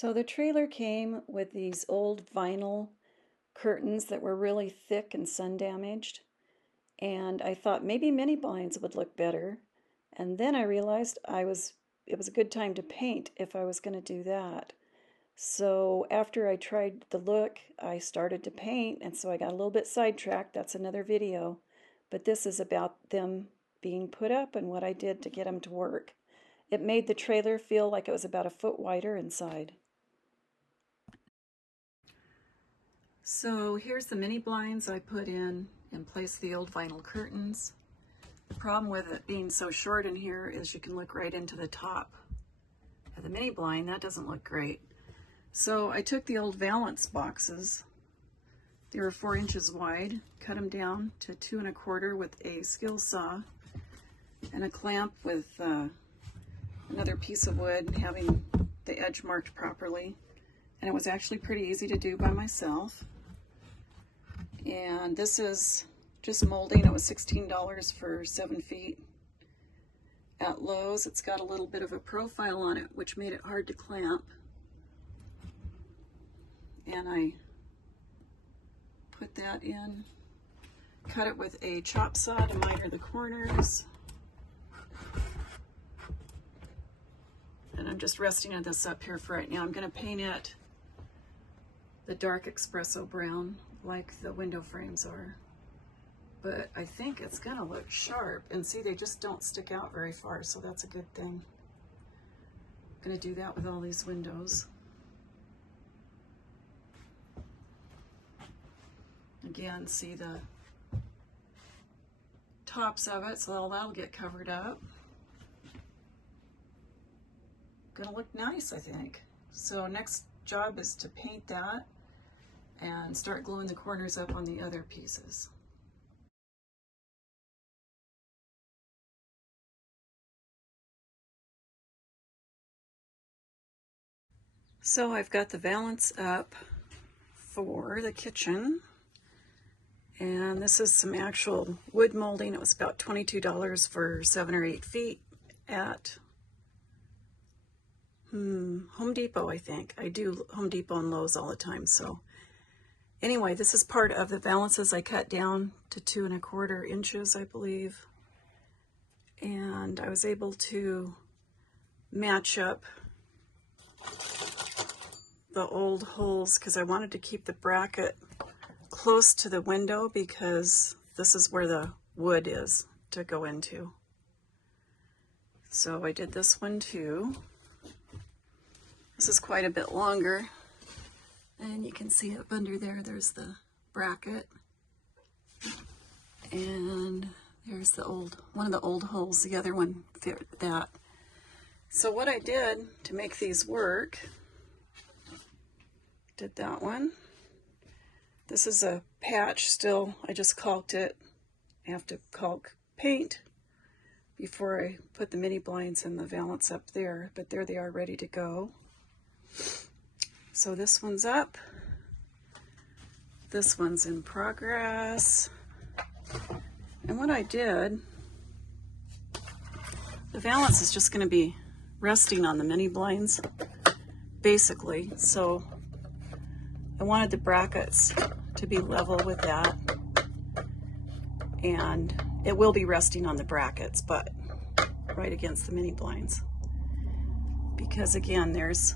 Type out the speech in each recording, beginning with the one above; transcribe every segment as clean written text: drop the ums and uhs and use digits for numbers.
So the trailer came with these old vinyl curtains that were really thick and sun damaged. And I thought maybe mini blinds would look better. And then I realized it was a good time to paint if I was going to do that. So after I tried the look, I started to paint, and so I got a little bit sidetracked. That's another video. But this is about them being put up and what I did to get them to work. It made the trailer feel like it was about a foot wider inside. So here's the mini blinds I put in place of the old vinyl curtains. The problem with it being so short in here is you can look right into the top of the mini blind. That doesn't look great. So I took the old Valance boxes. They were 4 inches wide, cut them down to 2 1/4 with a skill saw and a clamp with another piece of wood having the edge marked properly. And it was actually pretty easy to do by myself. And this is just molding. It was $16 for 7 feet at Lowe's. It's got a little bit of a profile on it, which made it hard to clamp. And I put that in, cut it with a chop saw to miter the corners. And I'm just resting this up here for right now. I'm going to paint it the dark espresso brown like the window frames are. But I think it's going to look sharp. And see, they just don't stick out very far, so that's a good thing. I'm going to do that with all these windows. Again, see the tops of it, so all that'll get covered up. Gonna look nice, I think. So next job is to paint that and start gluing the corners up on the other pieces. So I've got the valance up for the kitchen. And this is some actual wood molding. It was about $22 for 7 or 8 feet at Home Depot, I think. I do Home Depot and Lowe's all the time. So anyway, this is part of the valances I cut down to 2 1/4 inches, I believe. And I was able to match up the old holes because I wanted to keep the bracket close to the window because this is where the wood is to go into. So I did this one too. This is quite a bit longer, and you can see up under there, there's the bracket, and there's the one of the old holes. The other one fit that. So what I did to make these work, did that one. This is a patch still. I just caulked it. I have to caulk paint before I put the mini blinds and the valance up there, but there they are ready to go. So this one's up. This one's in progress. And what I did, the valance is just going to be resting on the mini blinds, basically. So I wanted the brackets to be level with that. And it will be resting on the brackets, but right against the mini blinds. Because again, there's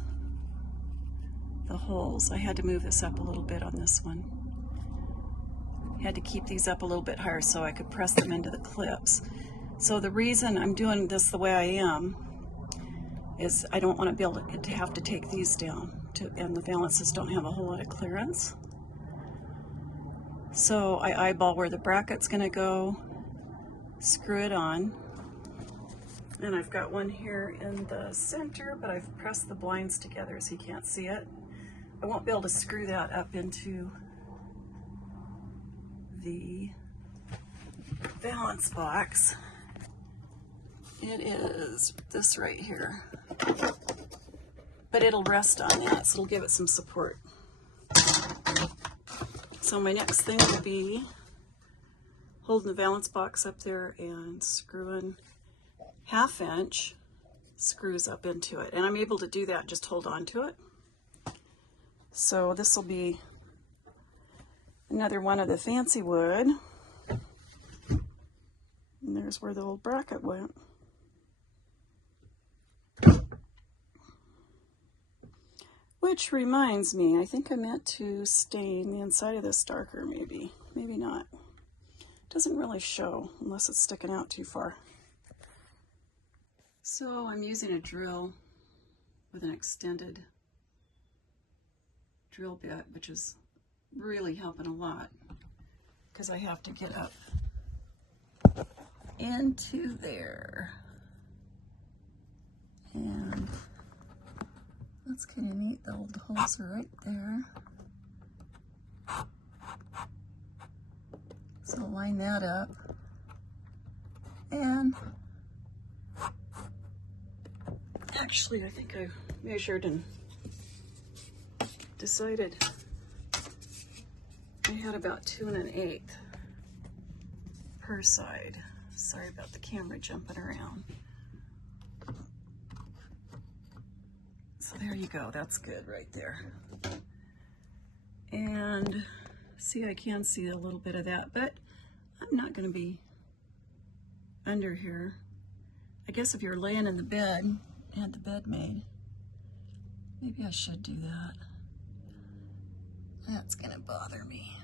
the holes. I had to move this up a little bit on this one. Had to keep these up a little bit higher so I could press them into the clips. So the reason I'm doing this the way I am is I don't want to be able to have to take these down, and the valances don't have a whole lot of clearance. So I eyeball where the bracket's going to go, screw it on, and I've got one here in the center, but I've pressed the blinds together so you can't see it. I won't be able to screw that up into the valance box. It is this right here, but it'll rest on that, so it'll give it some support. So my next thing will be holding the valance box up there and screwing 1/2 inch screws up into it. And I'm able to do that, just hold on to it. So this will be another one of the fancy wood. And there's where the old bracket went. Which reminds me, I think I meant to stain the inside of this darker, maybe. Maybe not. Doesn't really show unless it's sticking out too far. So I'm using a drill with an extended drill bit, which is really helping a lot because I have to get up into there. And that's kind of neat. The old holes are right there. So I'll line that up. And actually, I think I measured and decided I had about 2 1/8 per side. Sorry about the camera jumping around. So there you go, that's good right there. And see, I can see a little bit of that, but I'm not going to be under here. I guess if you're laying in the bed, had the bed made, maybe I should do that. That's going to bother me.